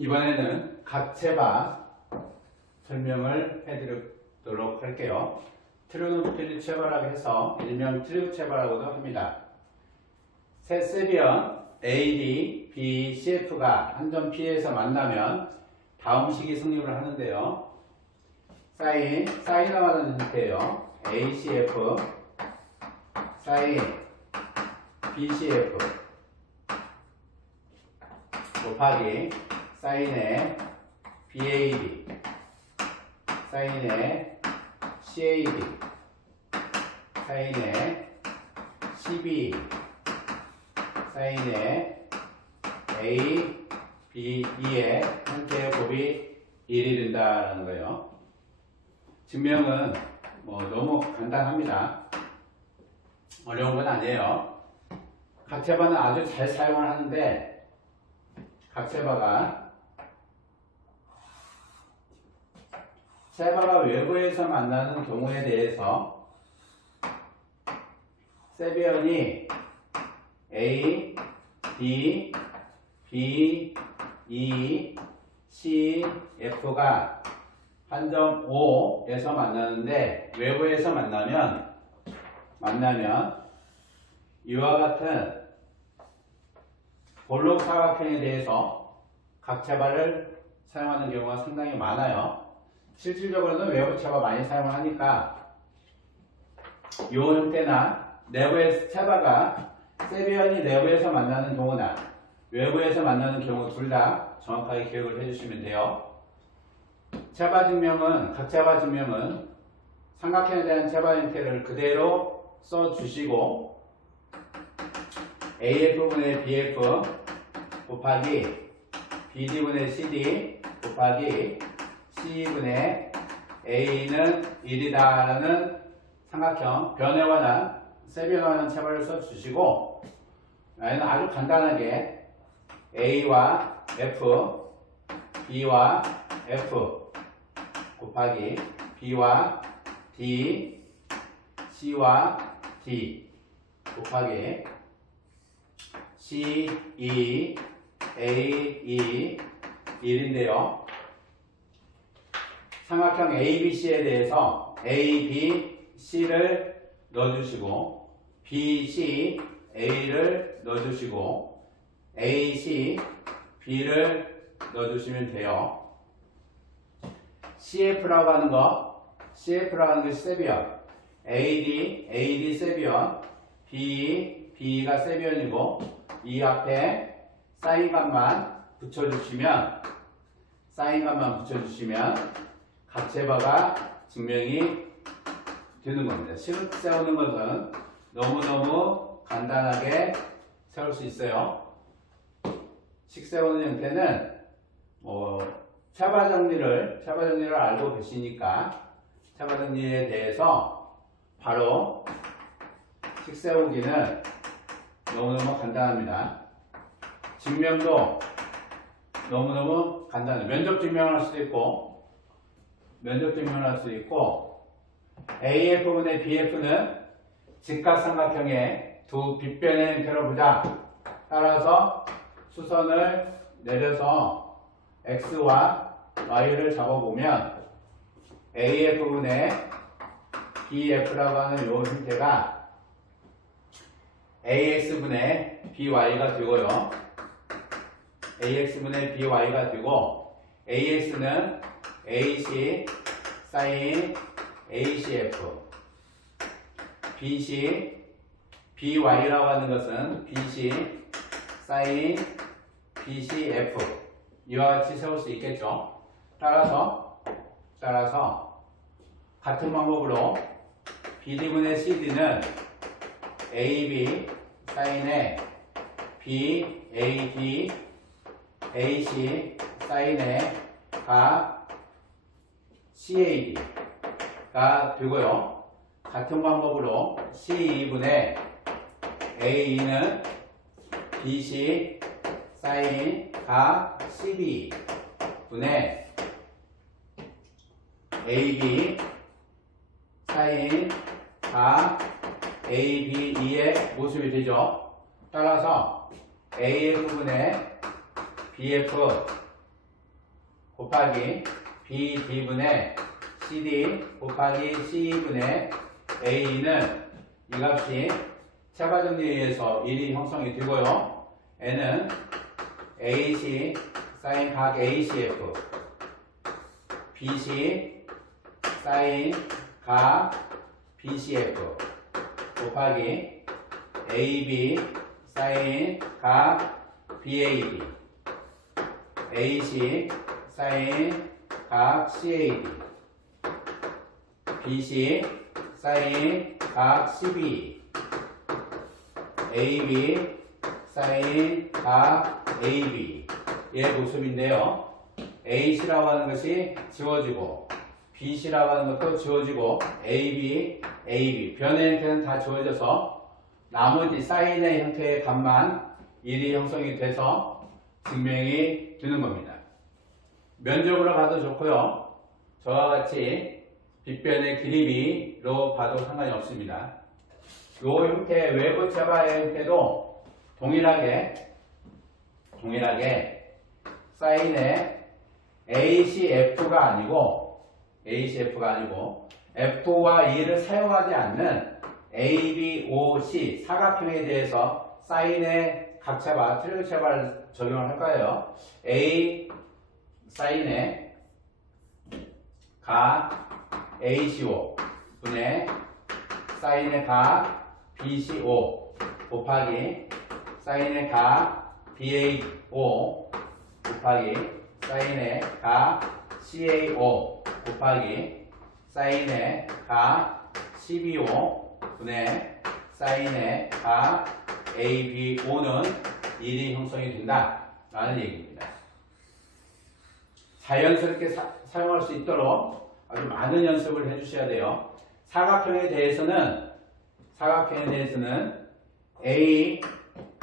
이번에는 각체바 설명을 해드리도록 할게요. 트리고노메트리 체바라고 해서 일명 트리고체바라고도 합니다. 세 세변 AD, B, CF가 한 점 P에서 만나면 다음 식이 성립을 하는데요. 사인하는 형태예요. ACF, 사인 BCF 곱하기 사인의 BAD, 사인의 CAD, 사인의 CB, 사인의 A, B, E의 형태의 곱이 1이 된다는 거예요. 증명은 너무 간단합니다. 어려운 건 아니에요. 각체바는 아주 잘 사용을 하는데, 각체바가 체바가 외부에서 만나는 경우에 대해서 세변이 A, D, B, E, C, F가 한 점 O에서 만나는데 외부에서 만나면 이와 같은 볼록 사각형에 대해서 각체바를 사용하는 경우가 상당히 많아요. 실질적으로는 외부 체바 많이 사용을 하니까 이 형태나 내부의 체바가 세변이 내부에서 만나는 경우나 외부에서 만나는 경우 둘 다 정확하게 기억을 해주시면 돼요. 각체바 증명은 삼각형에 대한 체바 형태를 그대로 써주시고 AF분의 BF 곱하기 BD분의 CD 곱하기 C분의 A는 1이다 라는 삼각형 변에 관한 세변에 관한 체바를 써주시고 얘는 아주 간단하게 A와 F, B와 F 곱하기 B와 D, C와 D 곱하기 C, E, A, E 1인데요. 삼각형 ABC에 대해서 A, B, C를 넣어주시고 B, C, A를 넣어주시고 A, C, B를 넣어주시면 돼요. CF라고 하는 것이 세변, AD 세변, B가 세변이고 이 앞에 사인값만 붙여주시면 각체바가 증명이 되는 겁니다. 식을 세우는 것은 너무너무 간단하게 세울 수 있어요. 식 세우는 형태는 체바 정리를 알고 계시니까 체바 정리에 대해서 바로 식 세우기는 너무너무 간단합니다. 증명도 너무너무 간단해요. 면적 증명을 할 수도 있고 AF분의 BF는 직각삼각형의 두 빗변의 형태로 보자. 따라서 수선을 내려서 X와 Y를 잡아보면 AF분의 BF라고 하는 이 형태가 AX분의 BY가 되고요. AX분의 BY가 되고 AX는 AC sin ACF BC BY라고 하는 것은 BC sin BCF 이와 같이 세울 수 있겠죠. 따라서 같은 방법으로 BD분의 CD는 AB 사인의 BAD AC 사인의 가 CAD가 되고요. 같은 방법으로 C2분의 AE는 BC 사인 가 CB 분의 AB 사인 가 ABE의 모습이 되죠. 따라서 AF분의 BF 곱하기 BD분의 CD 곱하기 C분의 A는 이 값이 차과 정리에 의해서 1이 형성이 되고요. N은 AC sin 각 ACF BC sin 각 BCF 곱하기 AB sin 각 BAB AC sin 각 CAD BC sin 각 CB AB sin 각 AB 의 모습인데요. AC라고 하는 것이 지워지고 BC라고 하는 것도 지워지고 AB, AB 변의 형태는 다 지워져서 나머지 사인의 형태의 값만 1이 형성이 돼서 증명이 되는 겁니다. 면적으로 봐도 좋고요. 저와 같이 빗변의 길이비로 봐도 상관이 없습니다. 이 형태 외부 차바의 형태도 동일하게 사인의 ACF가 아니고 F와 E를 사용하지 않는 ABOC 사각형에 대해서 사인의 각차바, 트리고 차바를 적용을 할 거예요. A 사인의 각 ACO 분의 사인의 각 BCO 곱하기 사인의 각 BAO 곱하기 사인의 각 CAO 곱하기 사인의 각 CBO 분의 사인의 각 ABO는 1이 형성이 된다 라는 얘기입니다. 자연스럽게 사용할 수 있도록 아주 많은 연습을 해주셔야 돼요. 사각형에 대해서는 A,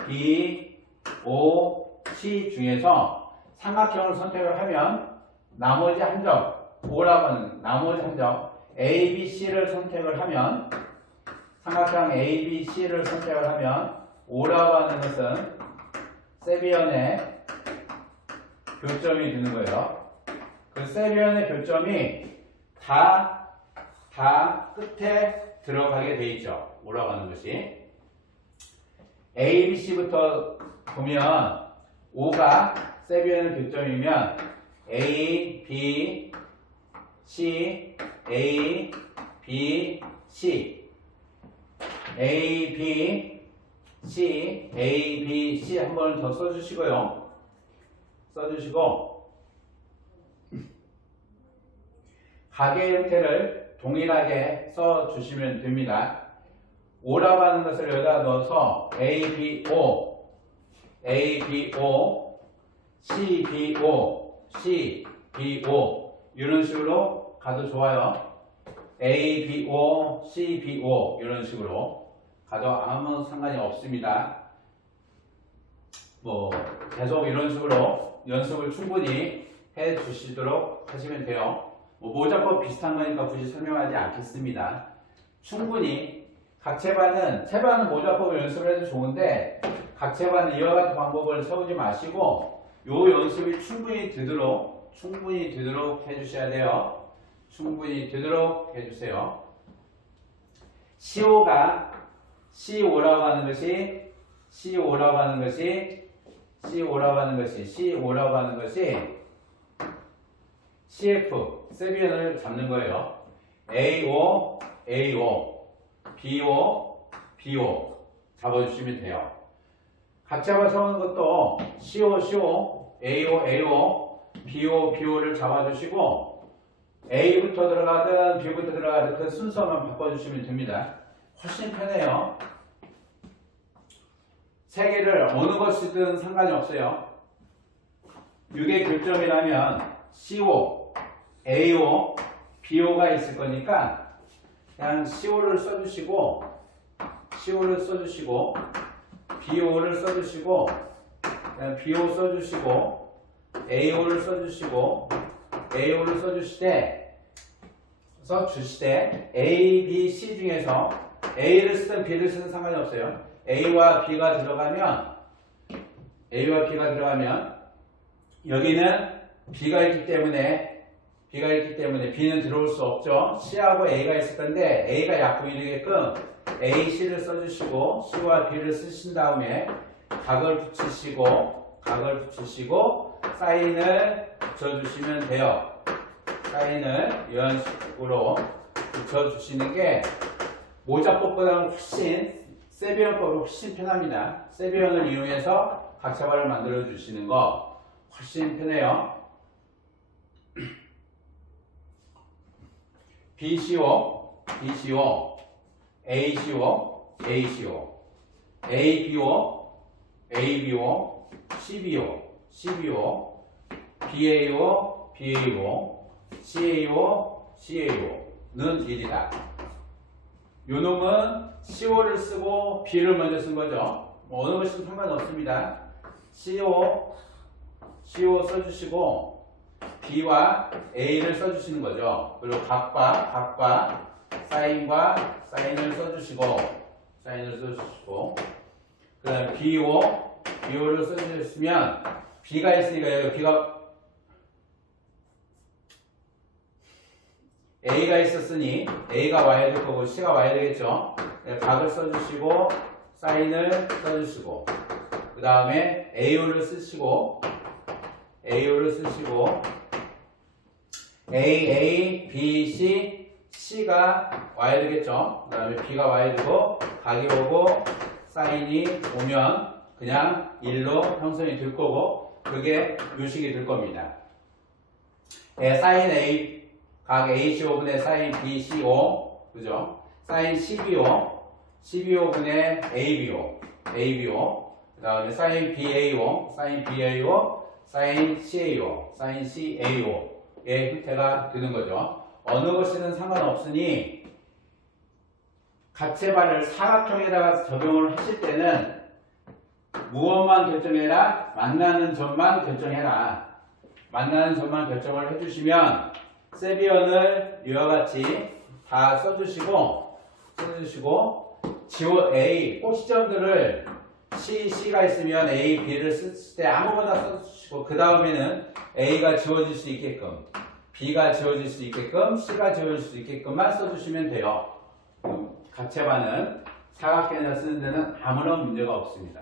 B, O, C 중에서 삼각형을 선택을 하면 나머지 한 점, O라고 하는 나머지 한 점, A, B, C를 선택을 하면 삼각형 A, B, C를 선택을 하면 O라고 하는 것은 세비연의 교점이 되는 거예요. 그 세비연의 교점이 다 끝에 들어가게 돼 있죠. O라고 하는 것이. A, B, C부터 보면 O가 세비연의 교점이면 A, B, C, A, B, C A, B, C, A, B, C 한 번 더 써주시고요. 가계 형태를 동일하게 써주시면 됩니다. O라고 하는 것을 여기다 넣어서 ABO, ABO, CBO, CBO 이런 식으로 가도 좋아요. ABO, CBO 이런 식으로 가도 아무 상관이 없습니다. 계속 이런 식으로 연습을 충분히 해 주시도록 하시면 돼요. 모자법 비슷한 거니까 굳이 설명하지 않겠습니다. 충분히 채반은 모자법을 연습을 해도 좋은데 각채반은 이와 같은 방법을 세우지 마시고 요 연습이 충분히 되도록 해주셔야 돼요. 충분히 되도록 해주세요. CO라고 하는 것이 CF, 세비연을 잡는 거예요. AO, BO 잡아주시면 돼요. 각잡아 세우는 것도 CO, AO, BO를 잡아주시고 A부터 들어가든 B부터 들어가든 그 순서만 바꿔주시면 됩니다. 훨씬 편해요. 세 개를 어느 것이든 상관이 없어요. 6의 교점이라면 CO, AO, BO가 있을 거니까 그냥 CO를 써주시고 BO를 써주시고 그냥 BO 써주시고 AO를 써주시되 A, B, C 중에서 A를 쓰든 B를 쓰든 상관이 없어요. A와 B가 들어가면 여기는 B가 있기 때문에 B는 들어올 수 없죠. C하고 A가 있을 건데 A가 약분이 되게끔 A, C를 써주시고 C와 B를 쓰신 다음에 각을 붙이시고 사인을 붙여주시면 돼요. 사인을 이런 식으로 붙여주시는 게 모작법보다는 훨씬 세비언법이 훨씬 편합니다. 세비언을 이용해서 각차발을 만들어 주시는 거 훨씬 편해요. BCO, ACO, ABO, CBO, BAO, CAO는 일이다. 요 놈은 CO를 쓰고 B를 먼저 쓴 거죠. 뭐 어느 것이든 상관없습니다. CO 써주시고 B와 A를 써주시는 거죠. 그리고 각과 사인을 써주시고 그 다음에 BO를 써주셨으면 B가 있으니까 여기 A가 있었으니 A가 와야 될 거고 C가 와야 되겠죠. 각을 써주시고 사인을 써주시고 그 다음에 AO를 쓰시고 A, B, C가 와야 되겠죠. 그 다음에 B가 와야 되고 각이 오고 사인이 오면 그냥 1로 형성이 될 거고 그게 요식이 될 겁니다. 사인 A 각 ACO분의 사인 BCO 그죠? 사인 CBO분의 ABO 그 다음에 사인 BAO 사인 CAO의 형태가 되는 거죠. 어느 것이든 상관없으니 가채발을 사각형에다가 적용을 하실 때는 무엇만 결정해라? 만나는 점만 결정해라. 만나는 점만 결정을 해주시면 세비언을 이와 같이 다 써주시고 지워 A 꼭지점들을 C가 있으면 A, B를 쓸 때 아무거나 써주시고 그 다음에는 A가 지워질 수 있게끔 B가 지워질 수 있게끔 C가 지워질 수 있게끔만 써주시면 돼요. 가채반은 사각형에다 쓰는 데는 아무런 문제가 없습니다.